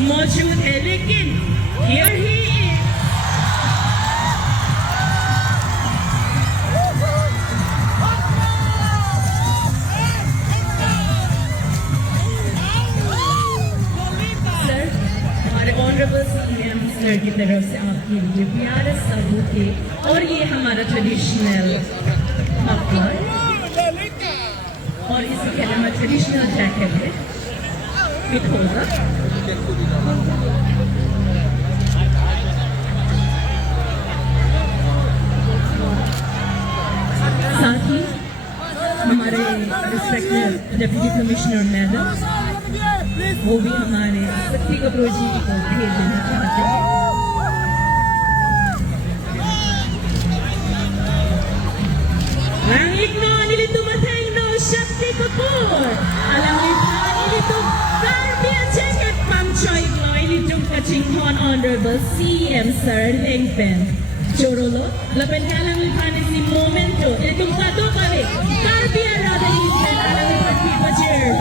मौजूद है, लेकिन here he is. सर, हमारे ऑनरेबल CEM सर की तरफ से आपके लिए प्यारा सा बुके और ये हमारा ट्रेडिशनल मफलर और इसी के अलावा ट्रेडिशनल जैकेट है फिट होगा। साथ ही हमारे रिस्पेक्टेड डिप्टी कमिश्नर मैडम वो भी हमारे शक्ति कपूर जी को भेज देना चाहते हैं। Shakti Kapoor, alam niyo ito CEM pangchoy mo itong Chauhan Honorable CEM Sir Lengpen. Chorolo, laban ka lang lipan si momento. Itong tato kami, Karbi arada isin alam niyo pagpipachero.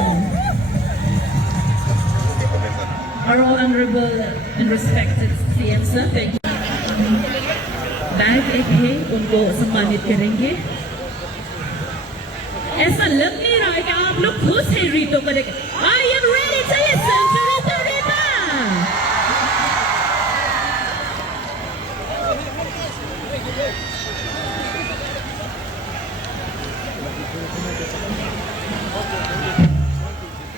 Our honorable and respected CEM Sir, thank you. Bag एक है उनको सम्मानित करेंगे। ऐसा लग नहीं रहा है कि आप लोग खुश हैं रीतो को देख। Are you ready to listen to RitoRiba?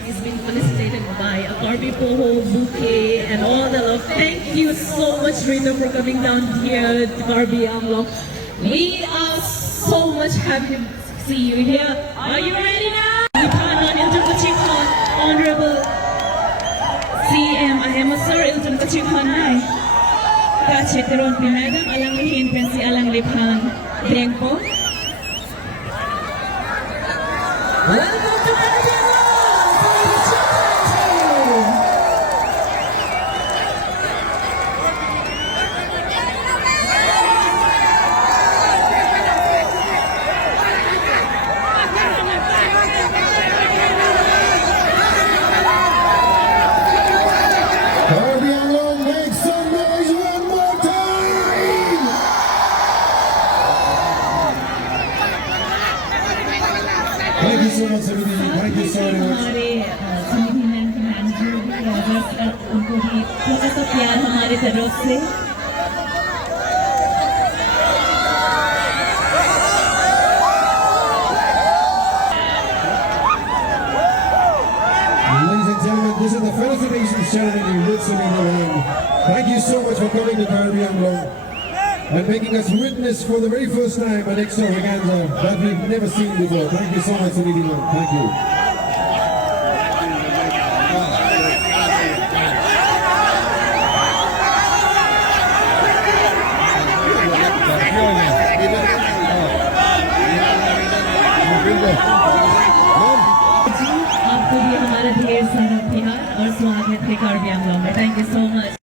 He's been felicitated by a Karbi bouquet and all the love. Thank you so much, Rito, for coming down here to Karbi Anglong. We are so much happy to see you here. Are you ready now? Honorable CEM, I am a Sir Ilton Chauhan. Kache, Teronpi, Madam, alang lihin pensi alang liphang Dengpo. Welcome to Karbi Anglong, make some noise one more time! Thank you so much, Sunidhi. Thank you so much. हमारे Sunidhi ma'am के manager उनको भी थोड़ा सा प्यार हमारे तरफ से। Ladies and gentlemen, this is the felicitations ceremony with Sunidhi. Thank you so much for coming to Karbi Anglong and making us witness for the very first time an extravaganza that we've never seen before. Thank you so much, Sunidhi. Thank you. आपको भी हमारा ढेर सारा प्यार और स्वागत है कार्बी आंगलों में। Thank you so much.